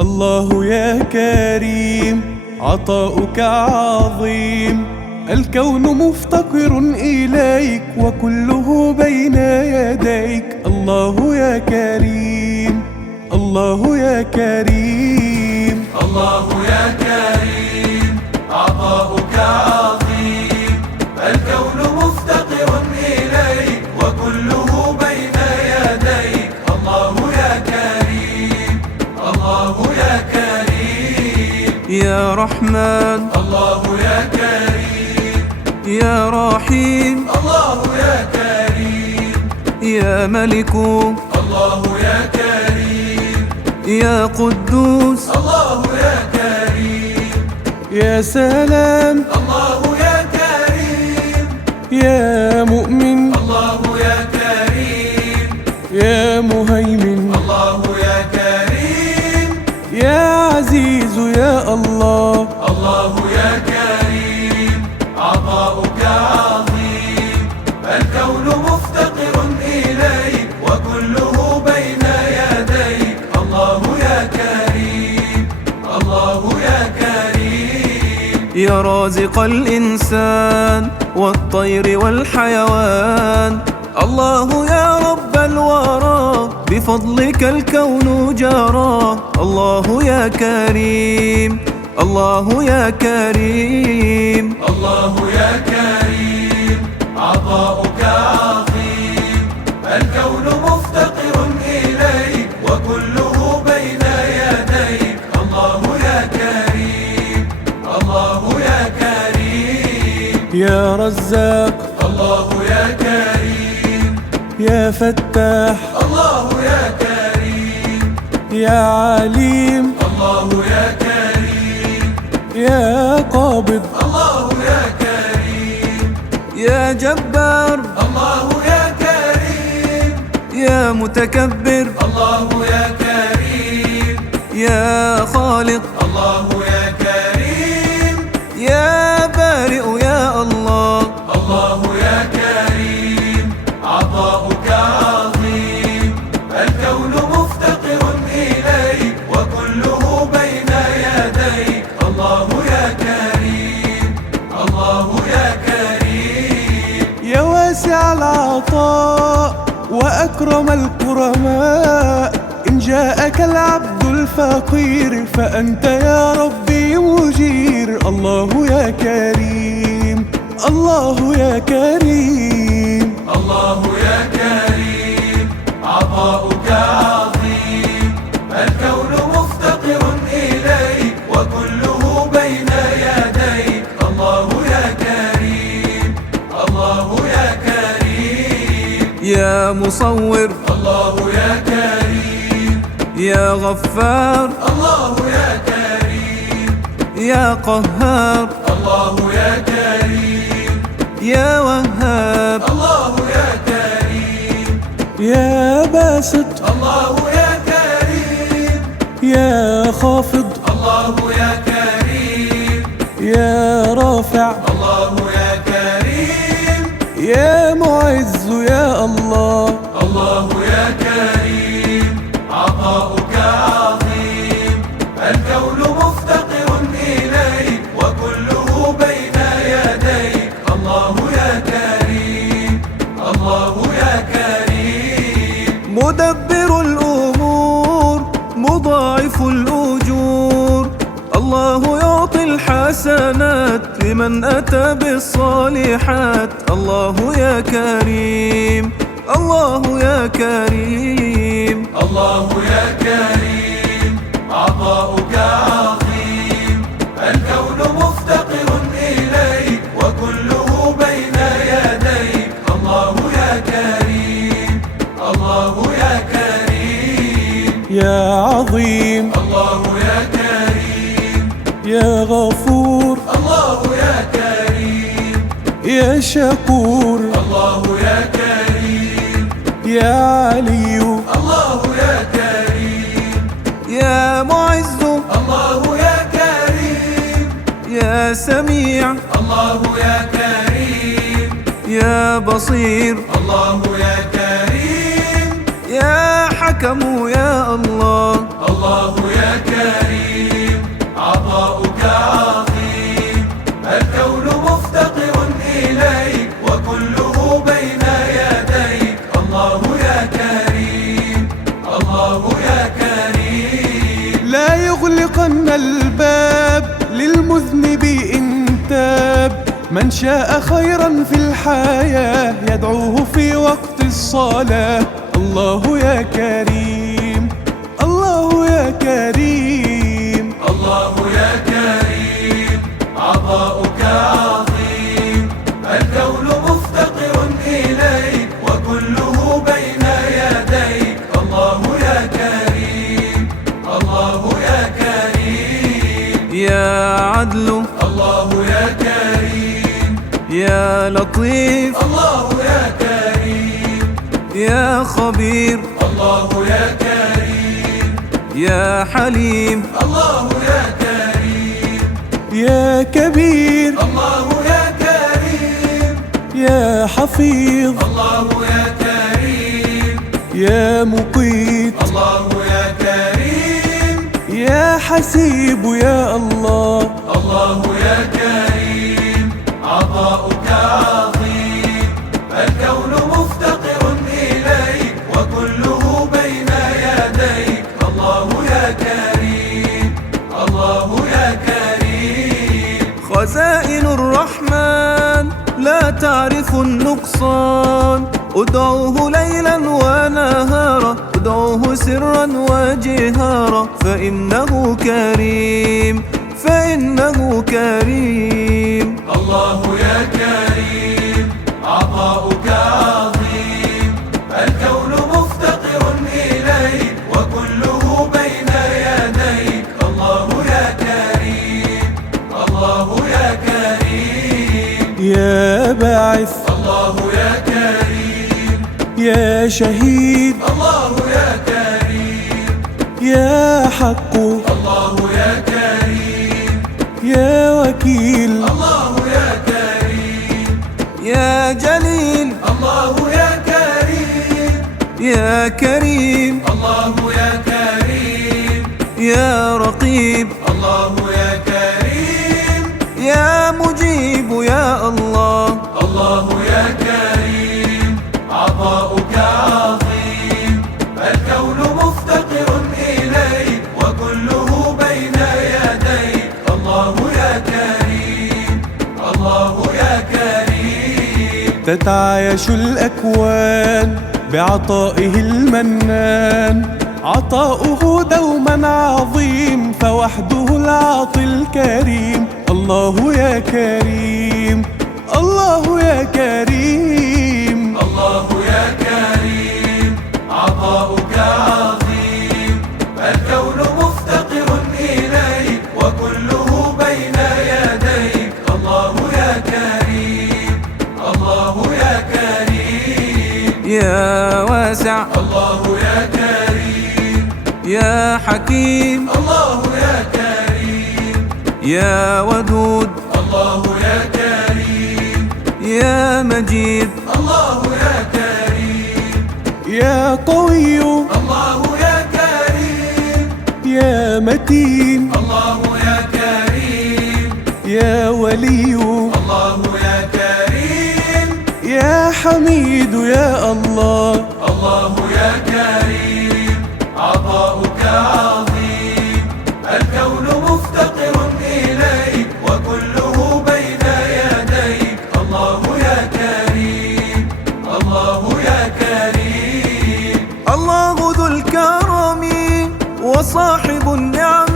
الله يا كريم عطاؤك عظيم، الكون مفتقر إليك وكله بين يديك. الله يا كريم، الله يا كريم، الله يا كريم عطاؤك عظيم، الكون مفتقر إليك وكله بين يديك. الله يا كريم، الله يا كريم، يا رحمن الله يا كريم، يا رحيم الله يا كريم، يا ملك الله يا كريم، يا قدوس الله يا كريم، يا سلام الله يا كريم، يا مؤمن، الله يا كريم، يا مهيمن، الله يا كريم، يا عزيز يا الله. الله يا كريم عطاؤك عظيم، الكون مفتقر إليك وكله بين يديك. الله يا كريم، الله يا كريم، يا رازق الإنسان والطير والحيوان. الله يا رب الورى بفضلك الكون جرى. الله يا كريم، الله يا كريم، الله يا كريم عطاؤك عظيم، الكون مفتقر إليك وكله بين يديك. الله يا كريم، الله يا كريم، يا رزاق، الله يا كريم، يا فتاح، الله يا كريم، يا عليم، الله يا كريم، يا قابض، الله يا كريم، يا جبار، الله يا كريم، يا متكبر، الله يا كريم، يا خالق، الله يا كريم، يا بارئ يا الله. الله يا كريم عطاؤك عظيم، الكون مفتقر إليك وكله بين يديك. الله يا كريم، الله يا كريم، يا واسع العطاء وأكرم الكرماء. إن جاءك العبد الفقير فأنت يا ربي مجير. الله يا كريم، الله يا كريم، الله يا كريم عطاؤك عظيم، الكون مفتقر إليك وكله بين يديك. الله يا كريم، الله يا كريم، يا مصور، الله يا كريم، يا غفار، الله يا كريم، يا قهار، الله يا كريم، يا وهاب. الله يا كريم، يا باسط، الله يا كريم، يا خافض، الله يا كريم، يا رافع، الله يا كريم، يا معز يا الله. الله يا كريم عطاؤك عظيم، الكون مفتقر إليك وكله بين يديك. الله يا كريم، الله يا كريم، مدبر الأمور مضاعف الأجور. الله يعطي الحسنات لمن أتى بالصالحات. الله يا كريم، الله يا كريم، الله يا كريم عطاؤك عظيم، الكون مفتقر إليك وكله بين يديك. الله يا كريم، الله يا كريم، يا عظيم، الله يا كريم، يا غفور، الله يا كريم، يا شكور، الله يا كريم، يا علي، الله يا كريم، يا معز، الله يا كريم، يا سميع، الله يا كريم، يا بصير، الله يا كريم، يا حكم يا الله. الله يا يا كريم عطاؤك عظيم الكون مفتقر إليك وكله بين يديك الله يا كريم الله يا كريم لا يغلقن الباب للمذنب إن تاب من شاء خيرا في الحياة يدعوه في وقت الصلاة الله يا كريم الله يا كريم الله يا كريم عطاؤك عظيم الكون مفتقر إليك وكله بين يديك الله يا كريم الله يا كريم يا عدل الله يا كريم يا لطيف الله يا كريم يا خبير الله يا كريم يا حليم الله يا كريم يا كبير الله يا كريم يا حفيظ الله يا كريم يا مقيت الله يا كريم يا حسيب يا الله الله يا كريم عطاؤك عظيم الكون مفتقر إليك وكله بين يديك الله يا كريم الله يا كريم خزائن الرحمن لا تعرف النقصان ادعوه ليلا ونهارا ادعوه سرا وجهارا فإنه كريم فإنه كريم الله يا كريم عطاؤك عظيم الكون مفتقر إليك وكله بين يديك الله يا كريم الله يا كريم يا باعث الله يا كريم يا شهيد الله يا كريم يا حق الله يا كريم يا وكيل الله يا كريم يا جليل الله يا كريم يا كريم الله يا كريم يا رقيب الله يا كريم يا مجيب يا الله الله يا كريم عطاؤك عظيم الكون مفتقر إليك وكله بين يديك الله يا كريم الله يا كريم تتعايش الأكوان بعطائه المنان عطاؤه دوما عظيم فوحده العاطي الكريم الله يا كريم الله يا كريم الله يا كريم عطاؤك عظيم الكون مفتقر إليك وكله بين يديك الله يا كريم الله يا كريم يا واسع الله يا كريم يا حكيم الله يا كريم يا ودود الله يا كريم يا مجيد الله يا كريم يا قوي الله يا كريم يا متين الله يا كريم يا ولي الله يا كريم يا حميد يا الله الله يا كريم عطاؤك عظيم الكون مفتقر إليك وكله بين يديك الله يا كريم الله يا كريم الله ذو الكرم وصاحب النعم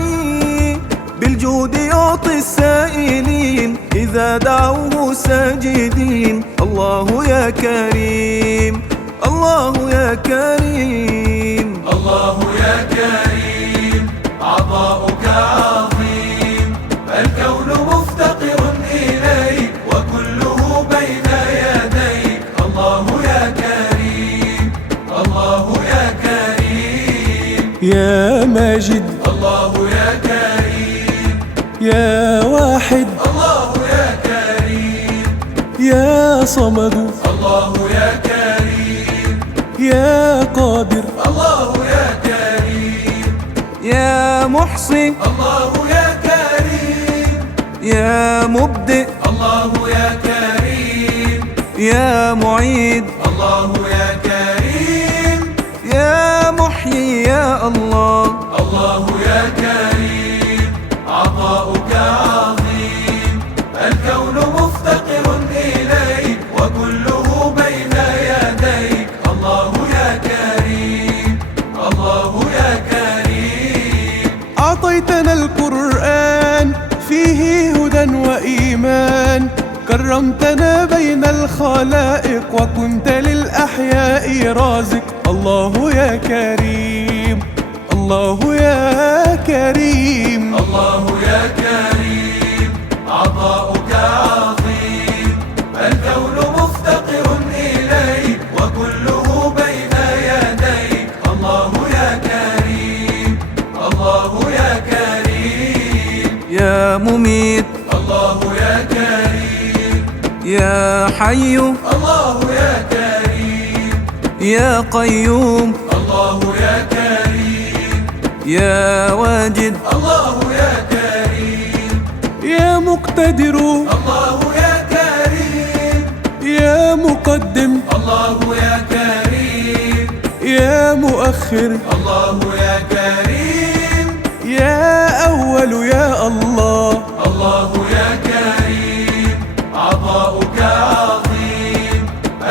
بالجود يعطي السائلين إذا دعوه ساجدين الله يا كريم الله يا كريم الله يا كريم عطاؤك عظيم الكون مفتقر إليك وكله بين يديك الله يا كريم الله يا كريم يا ماجد الله يا كريم يا واحد الله يا كريم يا صمد الله يا كريم يا قادر الله يا كريم يا محب أحصي. الله يا كريم يا مبدئ الله يا كريم يا معيد الله يا كريم يا محيي يا الله. الله يا كريم عطاؤك عظيم الكون مفتقر إليك وكله بين يديك. الله يا كريم الله يا كريم أعطيتنا القرآن فيه هدى وإيمان، كرمتنا بين الخلائق وكنت للأحياء رازق. الله يا كريم الله يا كريم الله يا كريم عطاؤك عظيم الكون مفتقر إليك وكله بين يديك. الله يا كريم الله يا كريم يا مميت الله يا كريم يا حي الله يا كريم يا قيوم الله يا كريم يا واجد الله يا كريم يا مقتدر الله يا كريم يا مقدم الله يا كريم يا مؤخر الله يا كريم يا أول يا الله. الله يا كريم عطاؤك عظيم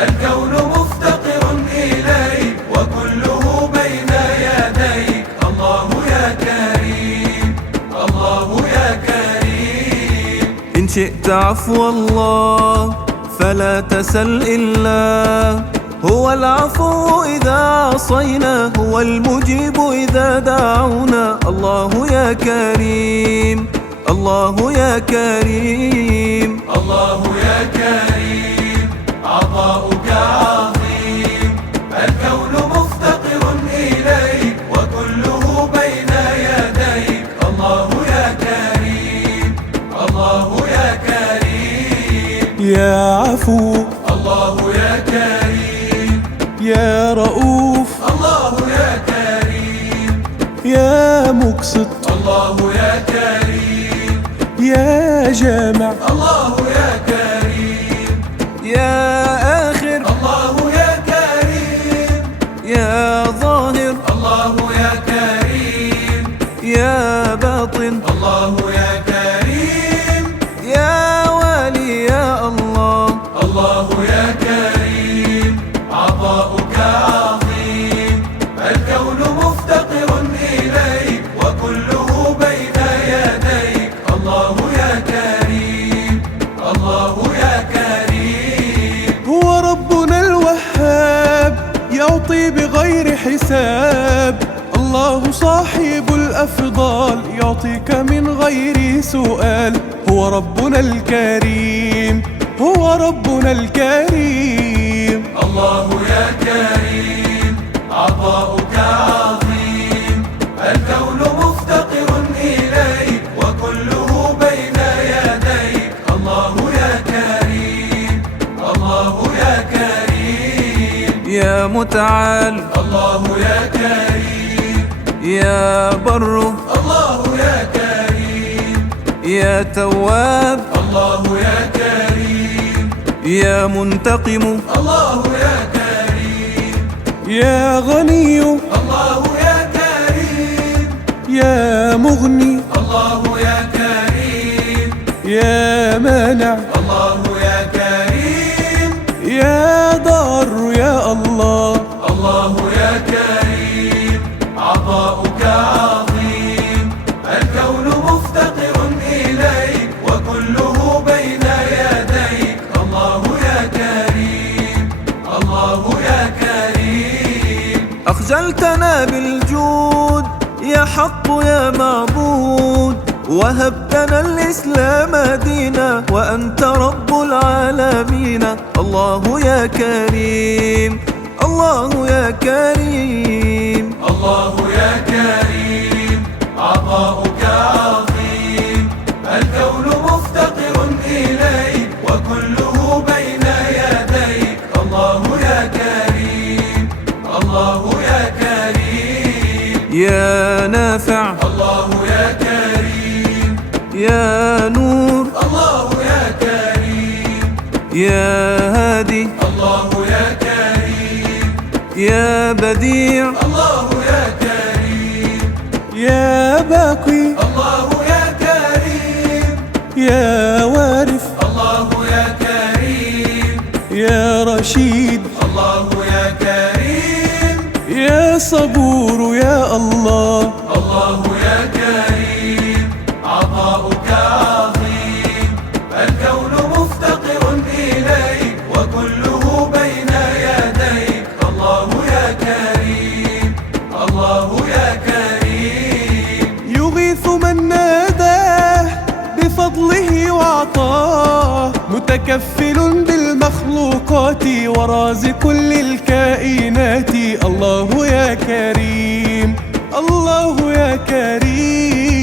الكون مفتقر إليك وكله بين يديك. الله يا كريم الله يا كريم إن شئت عفو الله فلا تسل إلا هو العفو إذا عصينا، هو المجيب إذا دعونا. الله يا كريم الله يا كريم الله يا كريم عطاؤك عظيم الكون مفتقر إليك وكله بين يديك. الله يا كريم الله يا كريم يا عفو الله يا كريم يا رؤوف الله يا كريم يا مقسط الله يا كريم يا جامع الله يا كريم يا آخر الله يا كريم يا ظاهر الله يا كريم يا باطن الله يا كريم يا والي يا الله. الله يا كريم عطاؤك عظيم الكون مفتقر إليك وكله بين يديك. الله يا كريم الله يا كريم هو ربنا الوهاب يعطي بغير حساب. الله صاحب الأفضال يعطيك من غير سؤال. هو ربنا الكريم هو ربنا الكريم. الله يا كريم عطاؤك عظيم الكون مفتقر إليك وكله بين يديك. الله يا كريم الله يا كريم يا متعال الله يا كريم يا بر الله يا كريم يا تواب الله يا كريم يا منتقم الله يا كريم يا غني الله يا كريم يا مغني الله يا كريم يا مانع الله يا كريم يا ضار يا الله. الله يا كريم عطاؤك عظيم الكون مفتقر إليك وكله بين يديك. الله يا كريم الله يا كريم أخجلتنا بالجود يا حق يا معبود، وهبتنا الإسلام دينا وأنت رب العالمين. الله يا كريم الله يا كريم الله يا كريم عطاؤك عظيم الكون مفتقر إليك وكله بين يديك. الله يا كريم الله يا كريم يا نافع الله يا يا نور الله يا كريم، يا هادي الله يا كريم، يا بديع الله يا كريم، يا باقي الله يا كريم، يا وارث الله يا كريم، يا رشيد الله يا كريم، يا صبور يا الله. الله يا كريم، عطاؤك عظيم، الكون مفتقر إليك وكله بين يديك. الله يا كريم، الله يا كريم، يغيث من ناداه بفضله وعطاه، متكفل بالمخلوقات ورازق للكائنات. الله يا كريم، الله يا كريم.